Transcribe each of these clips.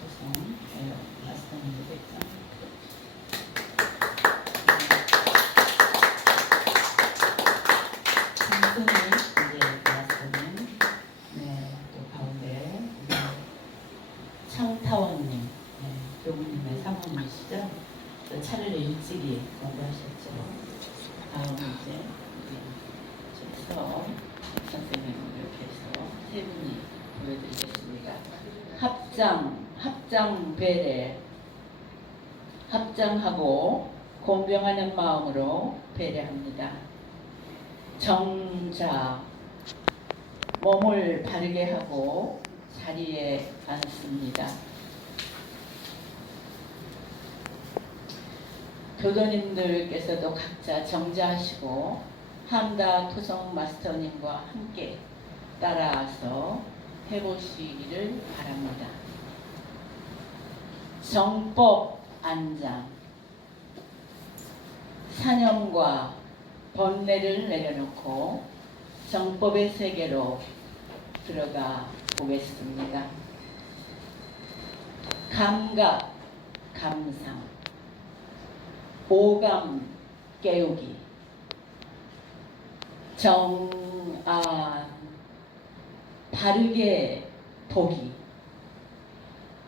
조성 네, 마스터님 백장. 장순이 이제 마스터님, 네, 또 가운데 네, 창타원님, 네, 교부님의 사모님이시죠? 또 차를 일찍이 공부하셨죠. 다음 이제 우리 최서 선생님 이렇게 해서 세 분이 보여드리겠습니다. 합장, 배례, 합장하고 공병하는 마음으로 배례합니다. 정자, 몸을 바르게 하고 자리에 앉습니다. 교도님들께서도 각자 정자하시고 함다 토성 마스터님과 함께 따라서 해보시기를 바랍니다. 정법 안장 사념과 번뇌를 내려놓고 정법의 세계로 들어가 보겠습니다. 감각, 감상, 오감, 깨우기, 정 아, 바르게 보기.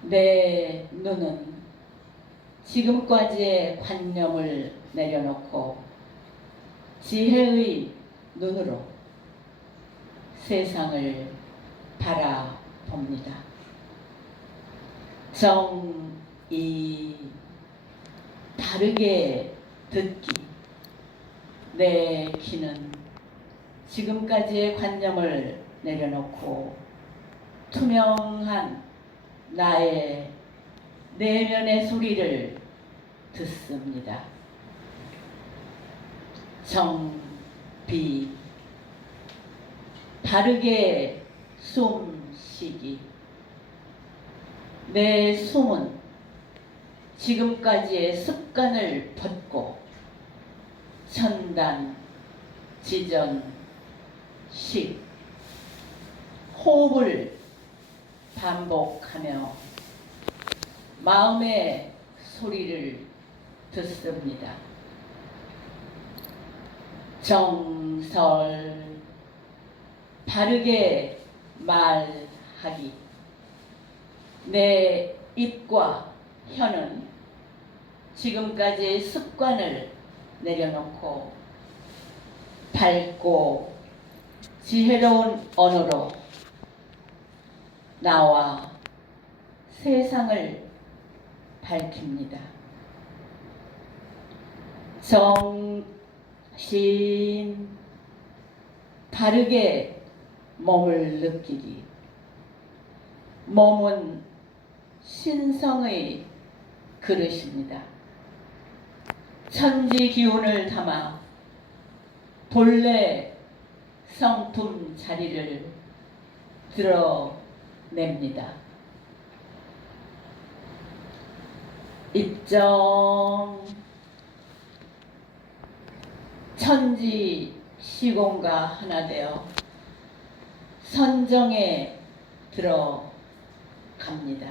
내 눈은 지금까지의 관념을 내려놓고 지혜의 눈으로 세상을 바라봅니다. 정이 바르게 듣기. 내 귀는 지금까지의 관념을 내려놓고 투명한 나의 내면의 소리를 듣습니다. 정비 바르게 숨 쉬기 내 숨은 지금까지의 습관을 벗고 천단, 지전, 식, 호흡을 반복하며 마음의 소리를 듣습니다. 정설, 바르게 말하기. 내 입과 혀는 지금까지의 습관을 내려놓고 밝고 지혜로운 언어로 나와 세상을 밝힙니다. 정신 바르게 몸을 느끼기. 몸은 신성의 그릇입니다. 천지 기운을 담아 본래 성품 자리를 드러 냅니다. 입정 천지 시공과 하나 되어 선정에 들어갑니다.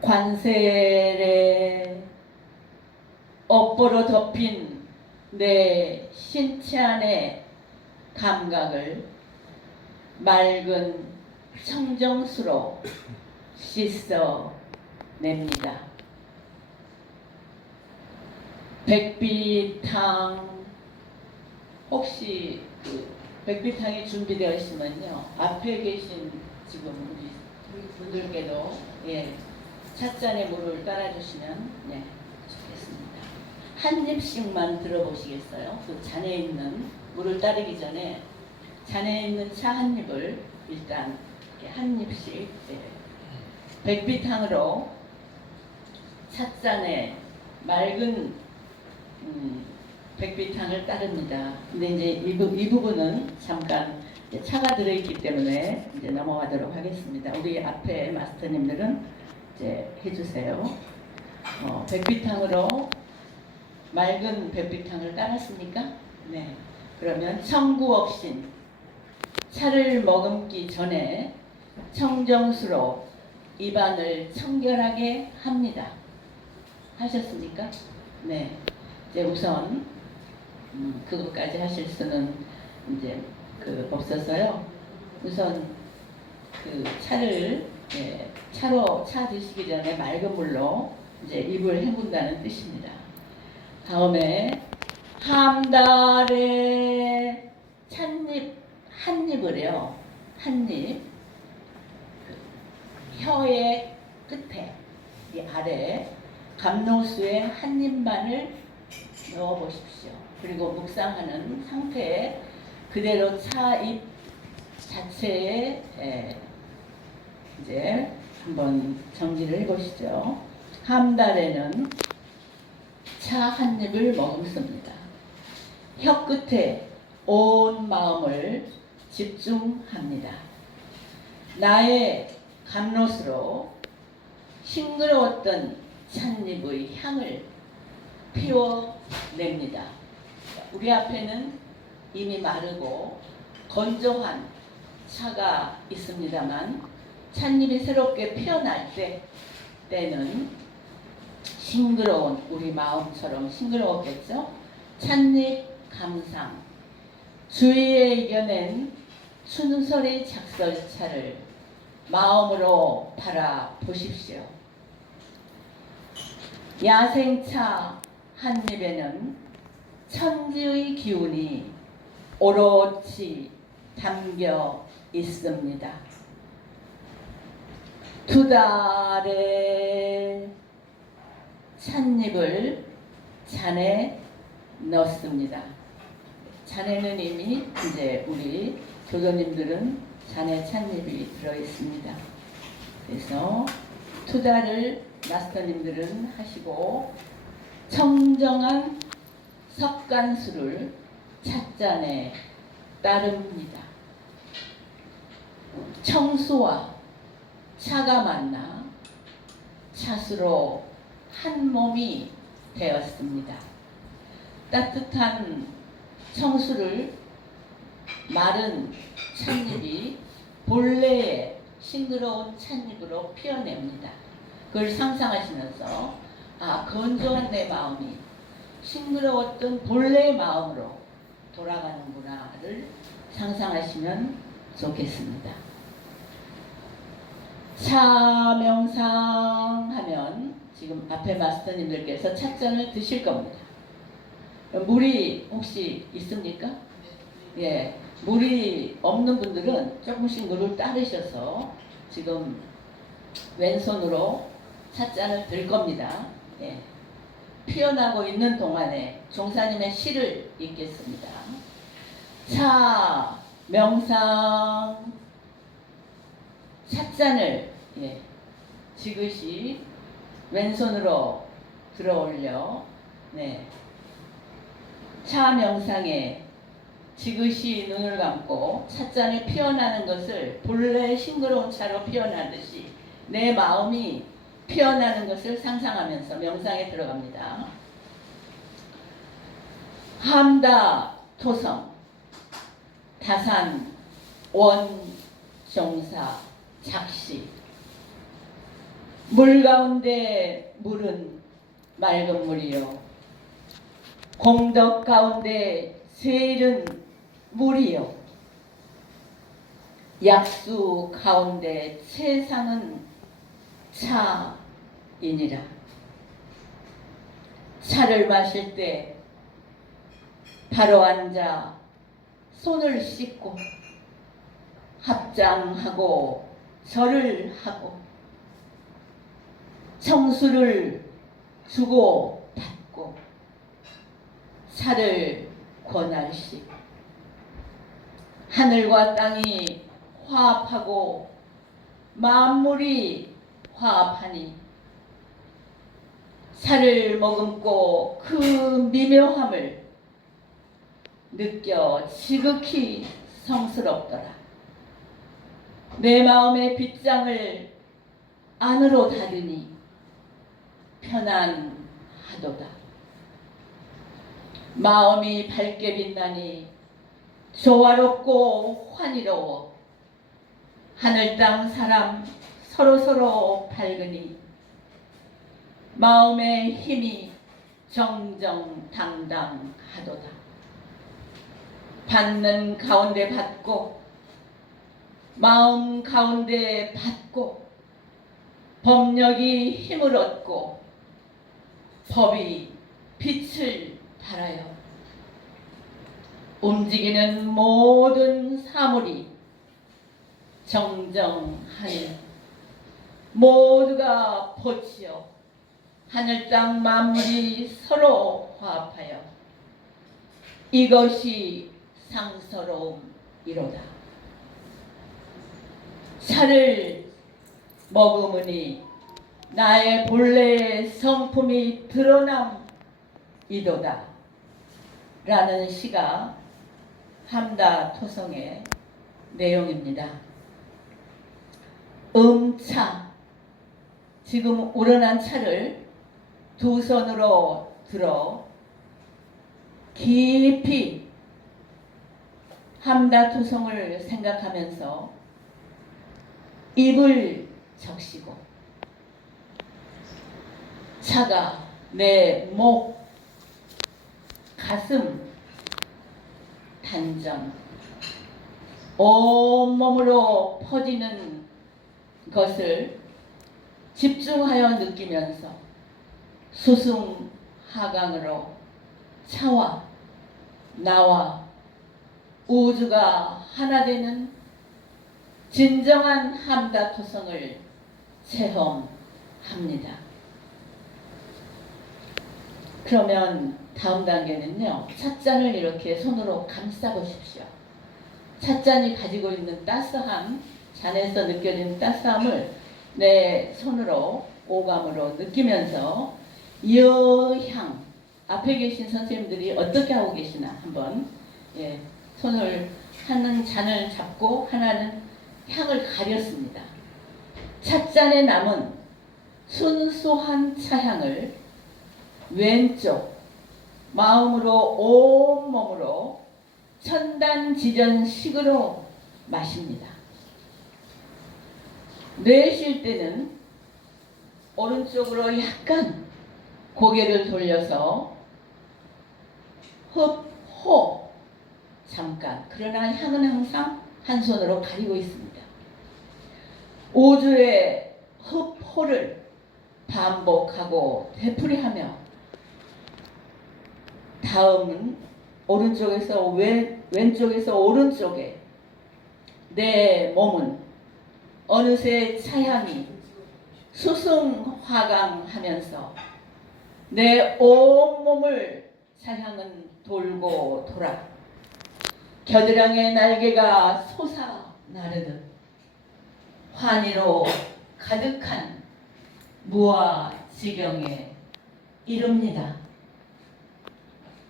관세를 업보로 덮인 내 신체 안의 감각을 맑은 청정수로 씻어냅니다. 백비탕 혹시 그 백비탕이 준비되어 있으면요 앞에 계신 지금 우리 분들께도 예 찻잔에 물을 따라주시면 네 좋겠습니다. 한 입씩만 들어보시겠어요? 그 잔에 있는 물을 따르기 전에 잔에 있는 차 한 입을 일단 한 입씩 예. 백비탕으로 찻잔에 맑은 음, 백비탕을 따릅니다. 근데 이제 이, 부, 이 부분은 잠깐 차가 들어있기 때문에 이제 넘어가도록 하겠습니다. 우리 앞에 마스터님들은 이제 해주세요. 어, 백비탕으로 맑은 백비탕을 따랐습니까? 네. 그러면 청구업신 차를 머금기 전에 청정수로 입안을 청결하게 합니다. 하셨습니까? 네. 이제 우선 음, 그것까지 하실 수는 이제 그 없어서요. 우선 그 차를 예, 차로 차 드시기 전에 맑은 물로 이제 입을 헹군다는 뜻입니다. 다음에 함달에 입을요. 한 입. 그 혀의 끝에 이 아래 감로수에 한 입만을 넣어 보십시오. 그리고 묵상하는 상태에 그대로 차 입 자체에 에, 이제 한번 정리를 해보시죠. 함달에는 차 한 입을 머금습니다. 혀 끝에 온 마음을 집중합니다. 나의 감롯으로 싱그러웠던 찻잎의 향을 피워냅니다. 우리 앞에는 이미 마르고 건조한 차가 있습니다만 찻잎이 새롭게 피어날 때 때는 싱그러운 우리 마음처럼 싱그러웠겠죠? 찻잎 감상 주위에 이겨낸 춘소리 작설차를 마음으로 바라보십시오. 야생차 한 입에는 천지의 기운이 오롯이 담겨 있습니다. 두 달의 찻잎을 잔에 넣습니다. 잔에는 이미 이제 우리 조도님들은 잔에 찻잎이 들어 있습니다. 그래서 투자를 마스터님들은 하시고 청정한 석간수를 찻잔에 따릅니다. 청수와 차가 만나 찻으로 한 몸이 되었습니다. 따뜻한 청수를 마른 찻잎이 본래의 싱그러운 찻잎으로 피어냅니다. 그걸 상상하시면서 아 건조한 내 마음이 싱그러웠던 본래의 마음으로 돌아가는구나를 상상하시면 좋겠습니다. 차명상 하면 지금 앞에 마스터님들께서 찻잔을 드실 겁니다. 물이 혹시 있습니까? 예, 물이 없는 분들은 조금씩 물을 따르셔서 지금 왼손으로 찻잔을 들 겁니다. 예. 피어나고 있는 동안에 종사님의 시를 읽겠습니다. 차, 명상, 찻잔을 예, 지그시 왼손으로 들어 올려 네. 차 명상에 지그시 눈을 감고 찻잔이 피어나는 것을 본래 싱그러운 차로 피어나듯이 내 마음이 피어나는 것을 상상하면서 명상에 들어갑니다. 함다 토성 다산 원종사 작시 물 가운데 물은 맑은 물이요 공덕 가운데 세일은 물이요. 약수 가운데 세상은 차이니라. 차를 마실 때 바로 앉아 손을 씻고 합장하고 절을 하고 청수를 주고 받고 차를 권할시 하늘과 땅이 화합하고 만물이 화합하니 살을 머금고 그 미묘함을 느껴 지극히 성스럽더라. 내 마음의 빗장을 안으로 닫으니 편안하도다. 마음이 밝게 빛나니 조화롭고 환희로워 하늘 땅 사람 서로 서로 밝으니 마음의 힘이 정정당당하도다. 받는 가운데 받고 마음 가운데 받고 법력이 힘을 얻고 법이 빛을 발하여 움직이는 모든 사물이 정정하여 모두가 보치어 하늘 땅 만물이 서로 화합하여 이것이 상서로움이로다. 차를 머금으니 나의 본래의 성품이 드러남 이도다. 라는 시가 함다 토성의 내용입니다. 음차 지금 우러난 차를 두 손으로 들어 깊이 함다 토성을 생각하면서 입을 적시고 차가 내 목, 가슴, 단전, 온몸으로 퍼지는 것을 집중하여 느끼면서 수승 하강으로 차와 나와 우주가 하나 되는 진정한 함다토성을 체험합니다. 그러면 다음 단계는요. 찻잔을 이렇게 손으로 감싸 보십시오. 찻잔이 가지고 있는 따스함, 잔에서 느껴지는 따스함을 내 손으로 오감으로 느끼면서 여향 앞에 계신 선생님들이 어떻게 하고 계시나 한번 예, 손을 하는 잔을 잡고 하나는 향을 가렸습니다. 찻잔에 남은 순수한 차향을 왼쪽 마음으로 온 몸으로 천단지전식으로 마십니다. 내쉴 때는 오른쪽으로 약간 고개를 돌려서 흡, 호 잠깐 그러나 향은 항상 한 손으로 가리고 있습니다. 5주의 흡, 호를 반복하고 되풀이하며 다음은 오른쪽에서 왼, 왼쪽에서 오른쪽에 내 몸은 어느새 차향이 수승화강하면서 내 온몸을 차향은 돌고 돌아 겨드랑이의 날개가 솟아나르듯 환희로 가득한 무아지경에 이릅니다.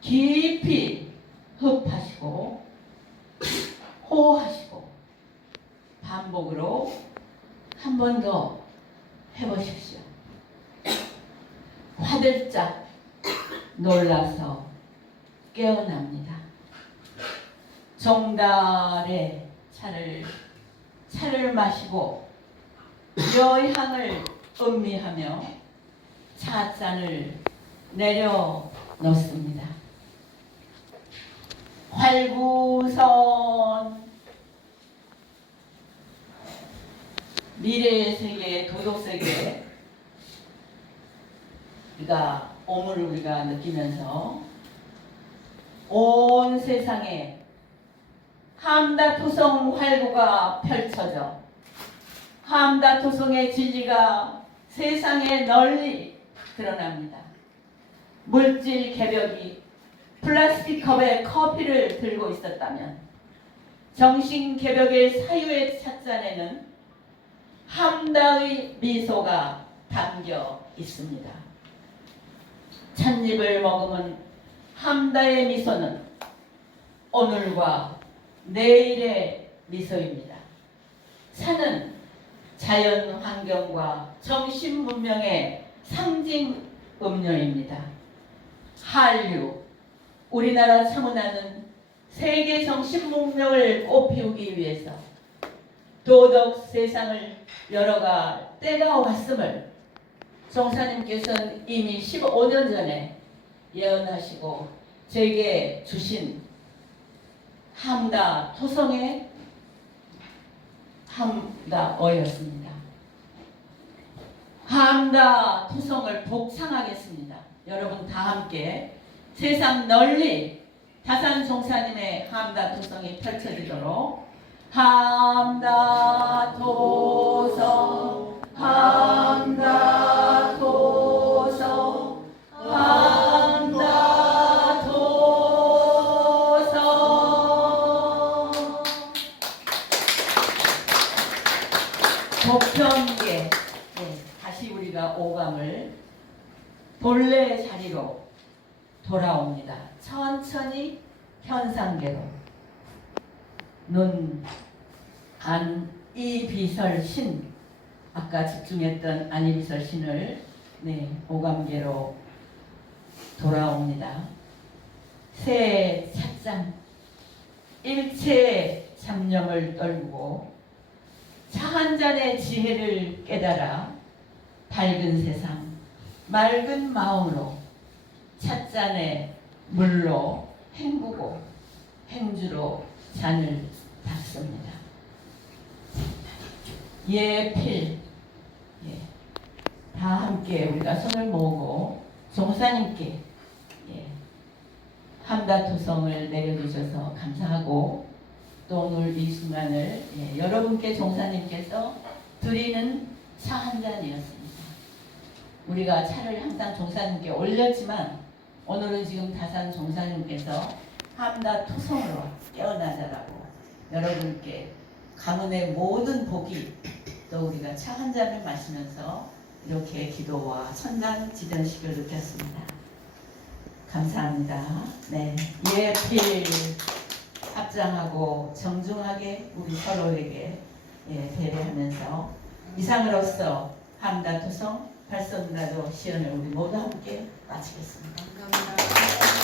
깊이 흡하시고 호하시고 반복으로 한 번 더 해보십시오. 화들짝 놀라서 깨어납니다. 정달의 차를 차를 마시고 여향을 음미하며 차잔을 내려 놓습니다. 활구선. 미래의 세계, 도덕 세계. 우리가 오물을 우리가 느끼면서 온 세상에 함다토성 활구가 펼쳐져. 함다토성의 진리가 세상에 널리 드러납니다. 물질 개벽이 플라스틱 컵에 커피를 들고 있었다면 정신 개벽의 사유의 찻잔에는 함다의 미소가 담겨 있습니다. 찻잎을 머금은 함다의 미소는 오늘과 내일의 미소입니다. 차는 자연 환경과 정신 문명의 상징 음료입니다. 한류, 우리나라 청운하는 세계 정신 문명을 꽃피우기 위해서 도덕 세상을 열어가 때가 왔음을 정사님께서는 이미 15년 전에 예언하시고 제게 주신 함다 토성의 함다어였습니다. 함다 토성을 복창하겠습니다. 여러분 다 함께 세상 널리 다산 종사님의 함다 토성이 펼쳐지도록 함다 토성 함다 토성 함다 토성. 복편계 네, 다시 우리가 오감을 본래 자리로 돌아옵니다. 천천히 현상계로 눈, 안, 이 비설 신 아까 집중했던 안이 비설 신을 네, 오감계로 돌아옵니다. 새 찻잔 일체 잡념을 떨고 차 한 잔의 지혜를 깨달아 밝은 세상 맑은 마음으로 찻잔에 물로 헹구고 행주로 잔을 닦습니다. 예필 예. 다 함께 우리가 손을 모으고 종사님께 예. 함다투성을 내려주셔서 감사하고 또 오늘 이 순간을 예, 여러분께 종사님께서 드리는 차 한 잔이었습니다. 우리가 차를 항상 종사님께 올렸지만 오늘은 지금 다산 종사님께서 함다 투성으로 깨어나자라고 여러분께 가문의 모든 복이 또 우리가 차 한 잔을 마시면서 이렇게 기도와 천당 지정식을 느꼈습니다. 감사합니다. 네, 예필 합장하고 정중하게 우리 서로에게 예, 배려하면서 이상으로서 함다 투성 발성나도 시연을 우리 모두 함께 마치겠습니다. 감사합니다.